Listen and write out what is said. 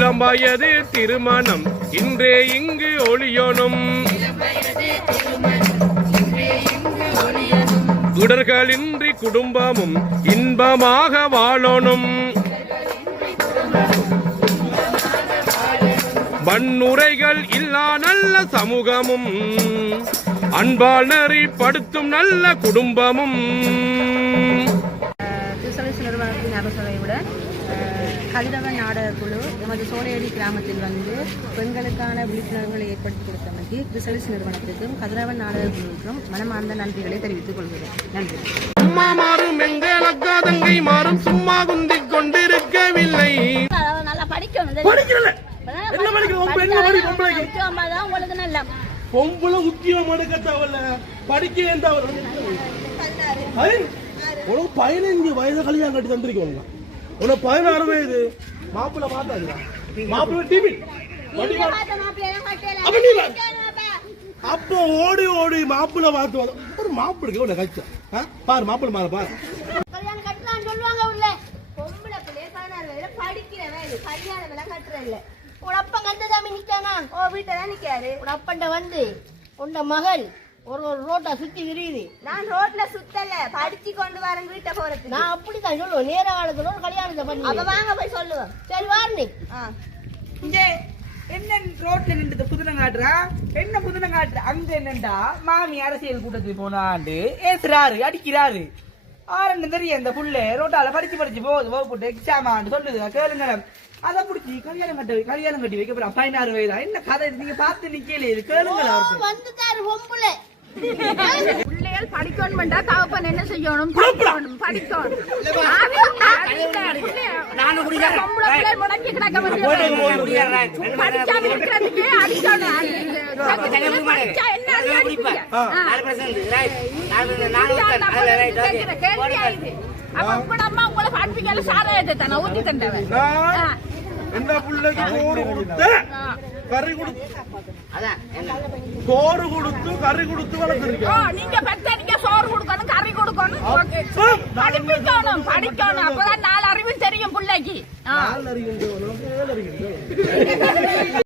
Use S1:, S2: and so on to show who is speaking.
S1: இளம் வயது திருமணம் இன்றே இங்கு ஒளியோனும் இடர்களின்றி குடும்பமும் இன்பமாக வாழணும் வன்முறைகள் இல்லா நல்ல சமூகமும் அன்பால் நெறிப்படுத்தும் நல்ல குடும்பமும்.
S2: நிறுவனத்தின் அரசவையுடன் கதிரவன் நாடக குழு எமது சோலையடி கிராமத்தில் வந்து பெண்களுக்கான விழிப்புணர்வுகளை ஏற்படுத்தி கொடுத்தமைக்கு கிறிஸ்டலிஸ் நிறுவனத்திற்கும் கதிரவன் நாடக குழுவுக்கும் மனமார்ந்த நன்றிகளை தெரிவித்துக் கொள்கிறேன். நன்றி.
S1: அம்மா மாறும் எங்கள் அக்கா தங்கை மாறும் சும்மா குந்திக் கொண்டிருக்கவில்லை.
S2: நல்லா படிக்கணும். உங்களுக்கு நல்லா
S3: பொம்பளை முக்கியம் எடுக்க தேவையில்ல, படிக்க உனக்கு 15 வயது கல்யாணம் கட்டி தந்திருக்கோங்க. உனக்கு 16 வயது மாப்பிள்ள பார்த்தாது மாப்பிள்ள டிவி அப்ப ஓடி ஓடி மாப்பிள்ள பார்த்து ஒரு மாப்பிள்ளைக்கு உள்ள கட்சி பாரு மாப்பிள்ள மாற பாரு
S2: கல்யாணம் கட்டலாம் சொல்லுவாங்க. உள்ள பொம்பளை பிள்ளைய 16 வயதுல படிக்கிற வயது கல்யாணம் எல்லாம் கட்டுற இல்ல. உன் அப்பா கந்தசாமி நிக்கானா? ஓ வீட்டை நிக்காரு. உன் அப்பண்ட வந்து உன்ன மகள் ஒரு ரோட்டா சுத்தி விரியுது. நான் ரோட்ல சுத்தல, படிச்சு கொண்டு வரேன் வீட்டை போறது. நான் அப்படித்தான் சொல்லுவேன். நேர காலத்துல ஒரு கல்யாணத்தை பண்ணி அப்ப வாங்க போய் சொல்லுவேன். சரி வாரணி.
S4: என்ன ரோட்ல நின்று புதினம் காட்டுறா? என்ன புதினம் காட்டுற? அங்க என்னண்டா மாமி அரசியல் கூட்டத்துக்கு போனாண்டு ஏசுறாரு, அடிக்கிறாரு. ஆரண்டு தெரியும் இந்த புள்ள ரோட்டால படிச்சு போகுது வகுப்பு எக்ஸாம் ஆண்டு சொல்லுது. கேளுங்க அதை பிடிச்சி கல்யாணம் கட்டி வைக்க போறா. 16 வயதா? என்ன கதை நீங்க பார்த்து நிக்கல? இது கேளுங்களா?
S5: பிள்ளைகள் படிக்கணும். தகப்பன் என்ன செய்யணும்? படிக்கணும். முடங்கி கிடக்க அம்மா உங்களை படிப்பிக்கல சாராயத்தை தானே ஊத்தி தந்தவன்.
S3: என்ன பிள்ளைக்கு சோறு கொடுத்து கறி கொடுத்து சோறு கொடுத்து கறி கொடுத்து வளர்த்துருக்கோம்.
S5: நீங்க பெத்தனிக்க சோறு கொடுக்கணும், கறி கொடுக்கணும், படிக்கணும். அப்பதான் 4 அறிவும் தெரியும் பிள்ளைக்கு.